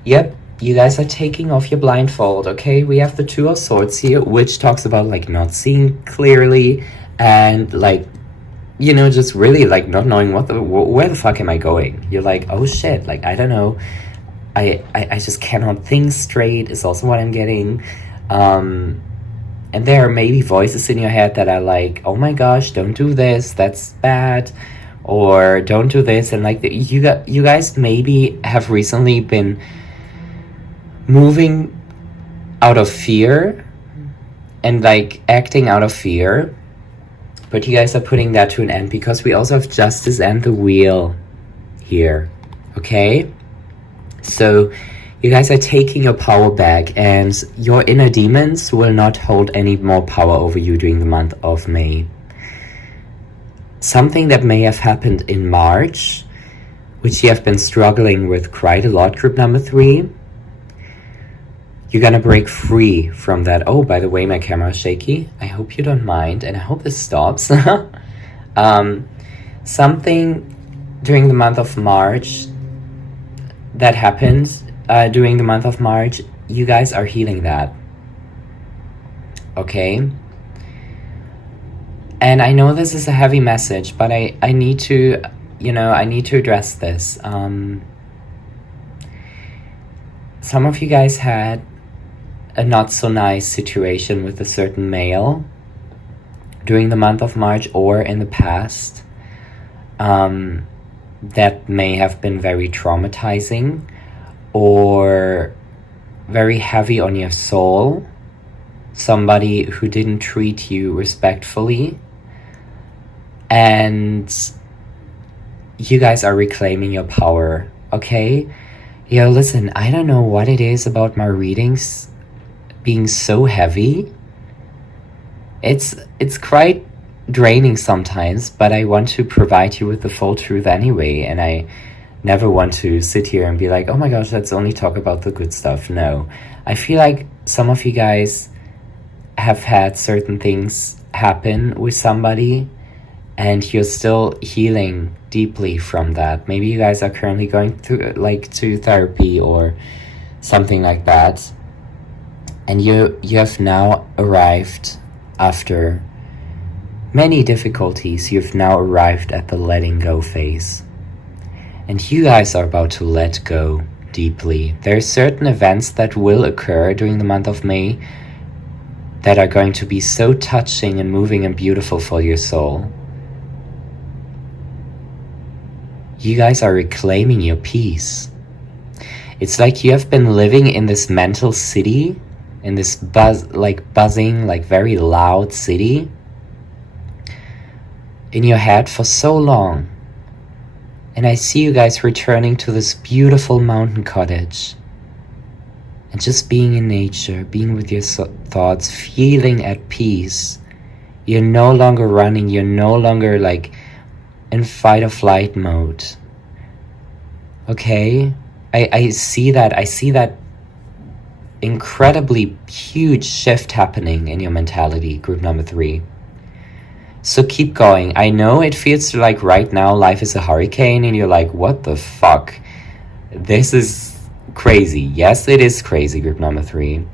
Yep, you guys are taking off your blindfold, okay? We have the 2 of Swords here, which talks about like not seeing clearly and like, you know, just really like not knowing where the fuck am I going? You're like, oh shit, like I don't know. I just cannot think straight is also what I'm getting. And there are maybe voices in your head that are like, oh my gosh, don't do this, that's bad, or don't do this. And like you guys maybe have recently been moving out of fear and like acting out of fear, but you guys are putting that to an end because we also have Justice and the Wheel here, okay? So you guys are taking your power back, and your inner demons will not hold any more power over you during the month of May. Something that may have happened in March, which you have been struggling with quite a lot, group number 3, you're gonna break free from that. Oh, by the way, my camera is shaky. I hope you don't mind, and I hope this stops. Something during the month of March that happened during the month of March, you guys are healing that, okay? And I know this is a heavy message, but I need to, I need to address this. Some of you guys had a not so nice situation with a certain male during the month of March or in the past that may have been very traumatizing or very heavy on your soul. Somebody who didn't treat you respectfully, and you guys are reclaiming your power, okay? Yo, listen, I don't know what it is about my readings being so heavy. It's quite draining sometimes, but I want to provide you with the full truth anyway, and I never want to sit here and be like, oh my gosh, let's only talk about the good stuff. No, I feel like some of you guys have had certain things happen with somebody and you're still healing deeply from that. Maybe you guys are currently going through to therapy or something like that, and you have now arrived, after many difficulties, you've now arrived at the letting go phase, and you guys are about to let go deeply. There are certain events that will occur during the month of May that are going to be so touching and moving and beautiful for your soul. You guys are reclaiming your peace. It's like you have been living in this mental city, in this buzzing, very loud city in your head for so long. And I see you guys returning to this beautiful mountain cottage and just being in nature, being with your thoughts, feeling at peace. You're no longer running, you're no longer in fight or flight mode. Okay? I see that incredibly huge shift happening in your mentality, group number 3. So keep going. I know it feels like right now life is a hurricane and you're like, what the fuck? This is crazy. Yes, it is crazy, group number 3.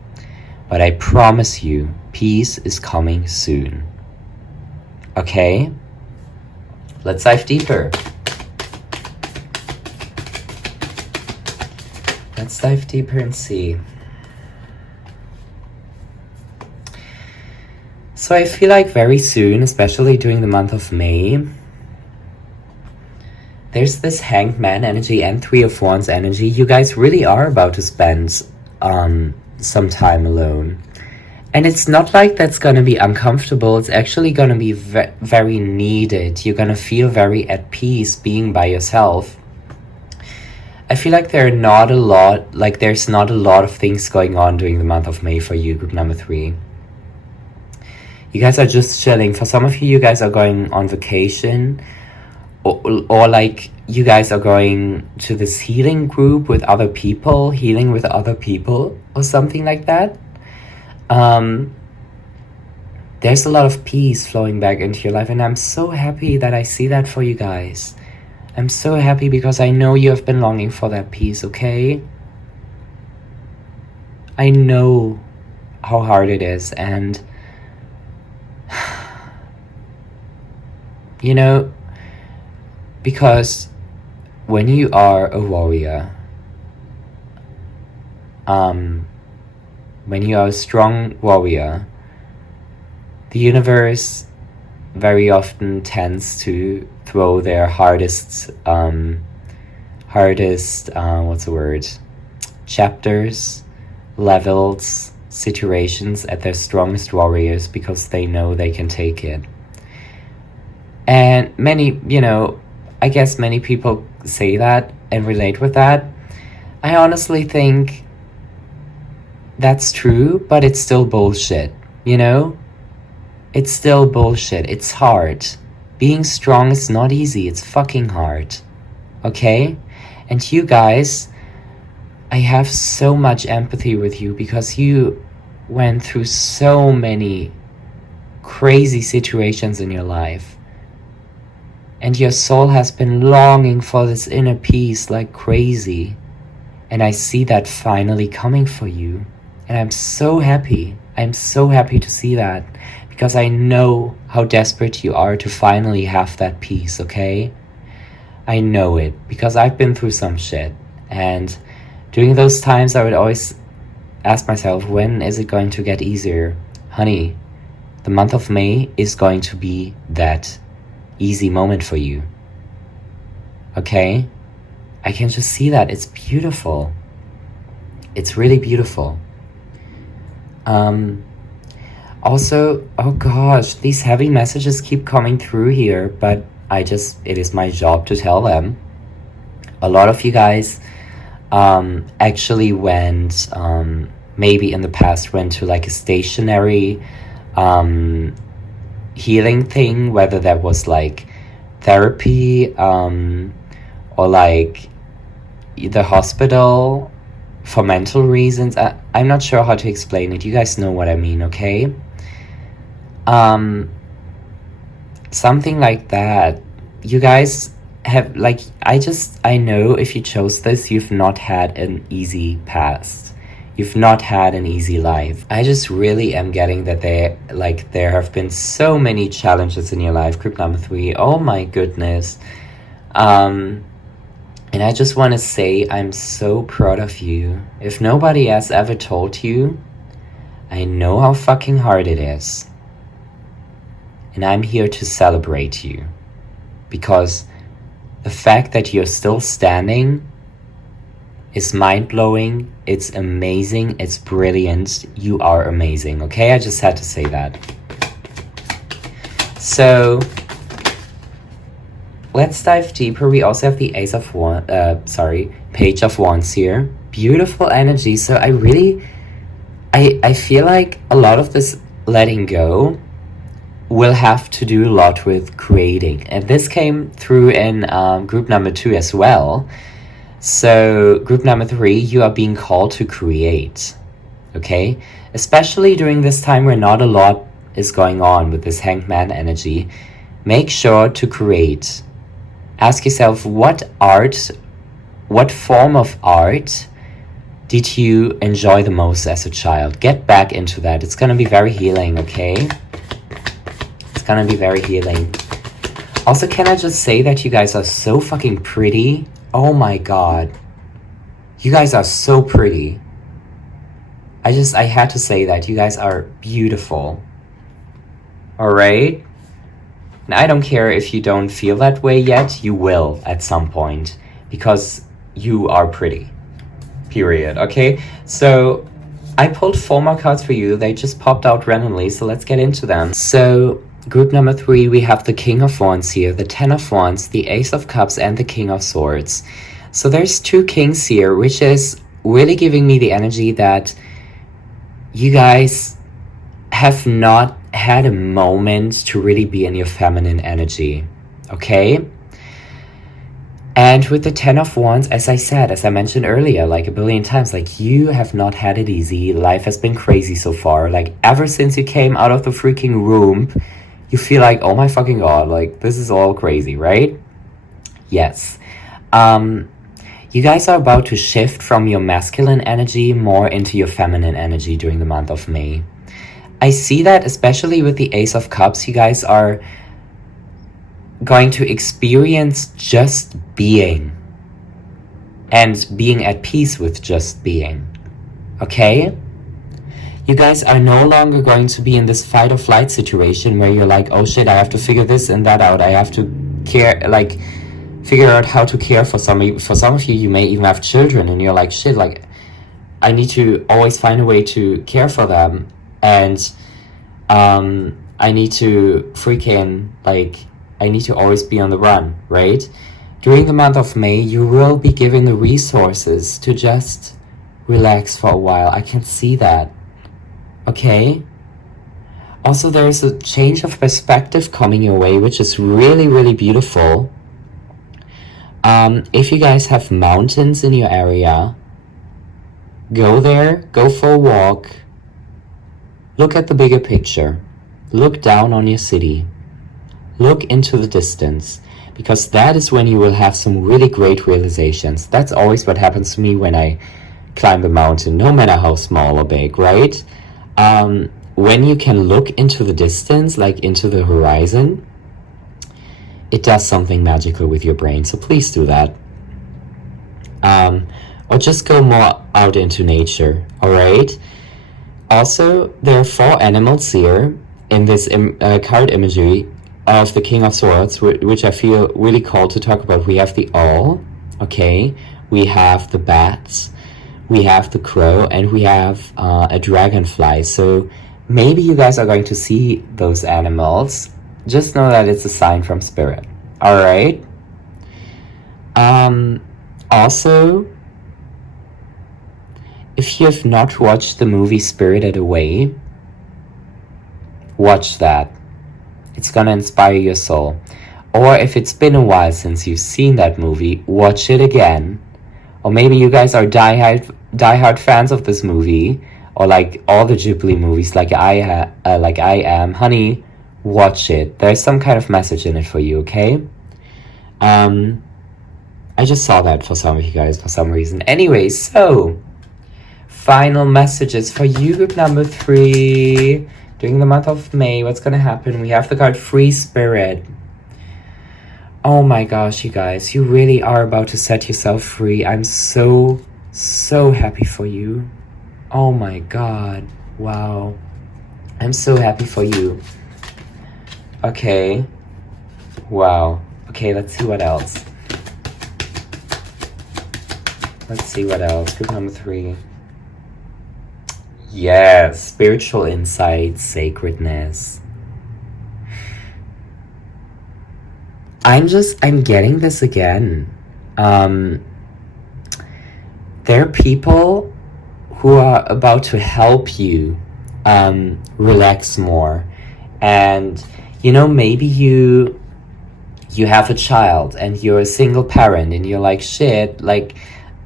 But I promise you, peace is coming soon. Okay? Let's dive deeper. Let's dive deeper and see. So I feel like very soon, especially during the month of May, there's this Hanged Man energy and 3 of Wands energy. You guys really are about to spend some time alone. And it's not like that's going to be uncomfortable. It's actually going to be very needed. You're going to feel very at peace being by yourself. I feel like there's not a lot of things going on during the month of May for you, group number 3. You guys are just chilling. For some of you, you guys are going on vacation, or you guys are going to this healing group with other people, healing with other people, or something like that. There's a lot of peace flowing back into your life, and I'm so happy that I see that for you guys. I'm so happy because I know you have been longing for that peace, okay? I know how hard it is, and because when you are a warrior, when you are a strong warrior, the universe very often tends to throw their hardest chapters, levels, situations at their strongest warriors because they know they can take it. And I guess many people say that and relate with that. I honestly think that's true, but it's still bullshit, It's still bullshit. It's hard. Being strong is not easy. It's fucking hard. Okay? And you guys, I have so much empathy with you because you went through so many crazy situations in your life. And your soul has been longing for this inner peace like crazy. And I see that finally coming for you. And I'm so happy. I'm so happy to see that. Because I know how desperate you are to finally have that peace, okay? I know it. Because I've been through some shit. And during those times I would always ask myself, when is it going to get easier? Honey, the month of May is going to be that easy moment for you. Okay? I can just see that. It's beautiful. It's really beautiful. Also, oh gosh, these heavy messages keep coming through here, but it is my job to tell them. A lot of you guys actually went, maybe in the past went to a stationary healing thing, whether that was therapy or the hospital for mental reasons. I'm not sure how to explain it. You guys know what I mean, okay? Something like that. You guys have, like, I know if you chose this, you've not had an easy past. You've not had an easy life. I just really am getting that there have been so many challenges in your life. Group number 3, oh my goodness. And I just want to say I'm so proud of you. If nobody has ever told you, I know how fucking hard it is. And I'm here to celebrate you. Because the fact that you're still standing is mind-blowing, it's amazing, it's brilliant, you are amazing, okay? I just had to say that. So, let's dive deeper. We also have the Page of Wands here. Beautiful energy. So I feel like a lot of this letting go will have to do a lot with creating. And this came through in group number 2 as well. So group number 3, you are being called to create, okay? Especially during this time where not a lot is going on with this Hanged Man energy. Make sure to create. Ask yourself, what form of art did you enjoy the most as a child? Get back into that. It's gonna be very healing, okay? It's gonna be very healing. Also, can I just say that you guys are so fucking pretty? Oh my god. You guys are so pretty. I had to say that. You guys are beautiful. Alright? And I don't care if you don't feel that way yet. You will at some point. Because you are pretty. Period. Okay? So, I pulled 4 more cards for you. They just popped out randomly. So let's get into them. So, group number 3, we have the King of Wands here, the 10 of Wands, the Ace of Cups, and the King of Swords. So there's 2 kings here, which is really giving me the energy that you guys have not had a moment to really be in your feminine energy, okay? And with the 10 of Wands, as I mentioned earlier, like a billion times, like you have not had it easy. Life has been crazy so far. Like ever since you came out of the freaking womb, you feel like, oh my fucking god, like this is all crazy, right? Yes. You guys are about to shift from your masculine energy more into your feminine energy during the month of May. I see that especially with the Ace of Cups, you guys are going to experience just being. And being at peace with just being. Okay? You guys are no longer going to be in this fight or flight situation where you're like, oh shit, I have to figure this and that out. I have to figure out how to care for some of you. You may even have children and you're like, shit, like I need to always find a way to care for them. And I need to I need to always be on the run, right? During the month of May, you will be given the resources to just relax for a while. I can see that. Okay? Also, there's a change of perspective coming your way, which is really, really beautiful. If you guys have mountains in your area, go there, go for a walk, look at the bigger picture, look down on your city, look into the distance, because that is when you will have some really great realizations. That's always what happens to me when I climb a mountain, no matter how small or big, right? When you can look into the distance, like into the horizon, it does something magical with your brain, so please do that. Or just go more out into nature, alright? Also, there are 4 animals here in this card imagery of the King of Swords, which I feel really called to talk about. We have the owl, okay? We have the bats, we have the crow, and we have a dragonfly. So maybe you guys are going to see those animals. Just know that it's a sign from Spirit. Alright? Also, if you have not watched the movie Spirited Away, watch that. It's gonna inspire your soul. Or if it's been a while since you've seen that movie, watch it again. Or maybe you guys are diehard fans of this movie, or like all the Ghibli movies, like I am. Honey, watch it. There's some kind of message in it for you, okay? I just saw that for some of you guys for some reason. Anyway, so final messages for you, group number 3. During the month of May, what's gonna happen? We have the card Free Spirit. Oh my gosh, you guys, you really are about to set yourself free. I'm so happy for you. Oh my god, wow. I'm so happy for you. Okay, wow. Okay, let's see what else. Let's see what else. Group number 3. Yes, spiritual insight, sacredness. I'm getting this again. There are people who are about to help you relax more. And, you know, maybe you have a child and you're a single parent and you're like, shit, like,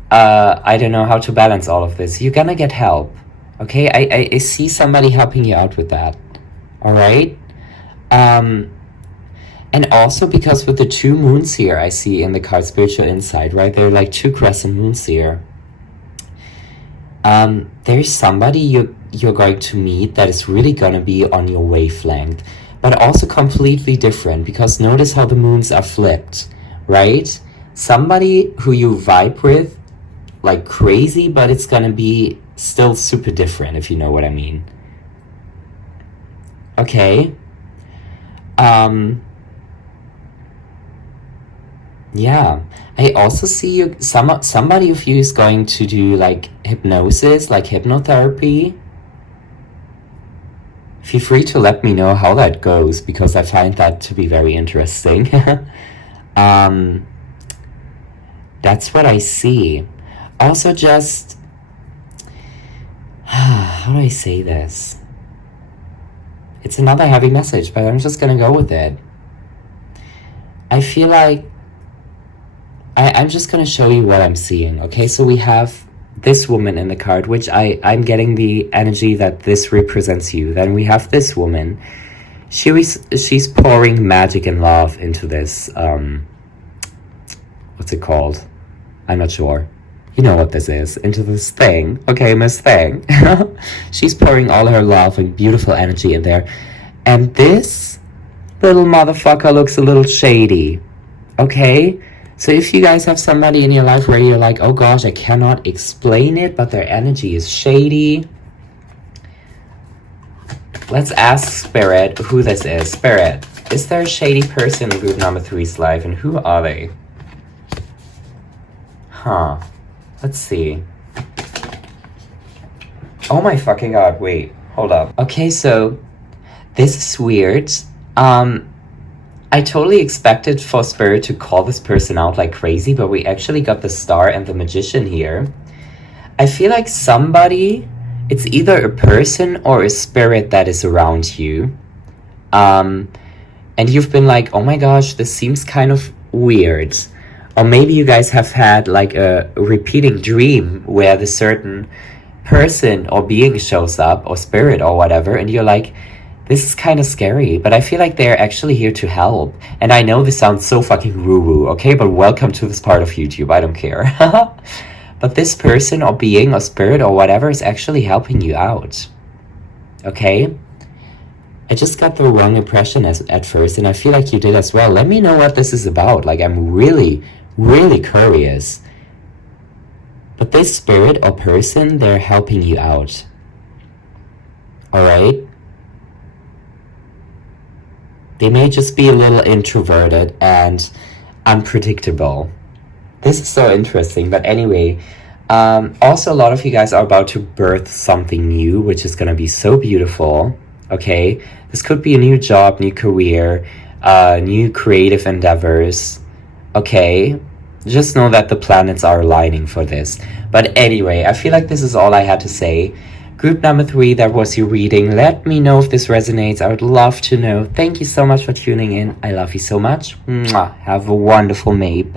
I don't know how to balance all of this. You're gonna get help. Okay, I see somebody helping you out with that. All right? And also because with the 2 moons here, I see in the card Spiritual Insight, right? There are like 2 crescent moons here. There's somebody you're going to meet that is really gonna be on your wavelength, but also completely different, because notice how the moons are flipped, right? Somebody who you vibe with like crazy, but it's gonna be still super different, if you know what I mean. Okay. Yeah, I also see you, somebody of you is going to do like hypnosis, like hypnotherapy. Feel free to let me know how that goes, because I find that to be very interesting. That's what I see. Also just, how do I say this? It's another heavy message, but I'm just gonna go with it. I feel like I'm just gonna show you what I'm seeing, okay? So we have this woman in the card, which I'm getting the energy that this represents you. Then we have this woman. She's pouring magic and love into this, what's it called? I'm not sure. You know what this is. Into this thing. Okay, Miss Thing. She's pouring all her love and beautiful energy in there. And this little motherfucker looks a little shady. Okay? So if you guys have somebody in your life where you're like, oh gosh, I cannot explain it, but their energy is shady, let's ask Spirit who this is. Spirit, is there a shady person in group number 3's life, and who are they? Huh. Let's see. Oh my fucking god, wait. Hold up. Okay, so this is weird. I totally expected for Spirit to call this person out like crazy, but we actually got the Star and the Magician here. I feel like somebody, it's either a person or a spirit that is around you. And you've been like, oh my gosh, this seems kind of weird. Or maybe you guys have had like a repeating dream where the certain person or being shows up, or spirit or whatever, and you're like, this is kind of scary, but I feel like they're actually here to help. And I know this sounds so fucking woo-woo, okay? But welcome to this part of YouTube, I don't care. But this person or being or spirit or whatever is actually helping you out, okay? I just got the wrong impression at first, and I feel like you did as well. Let me know what this is about. Like, I'm really, really curious. But this spirit or person, they're helping you out. Alright? They may just be a little introverted and unpredictable. This is so interesting, but anyway, also a lot of you guys are about to birth something new, which is gonna be so beautiful, okay? This could be a new job, new career, new creative endeavors, okay? Just know that the planets are aligning for this. But anyway, I feel like this is all I had to say. Group number 3, that was your reading. Let me know if this resonates. I would love to know. Thank you so much for tuning in. I love you so much. Mwah. Have a wonderful May. Bye.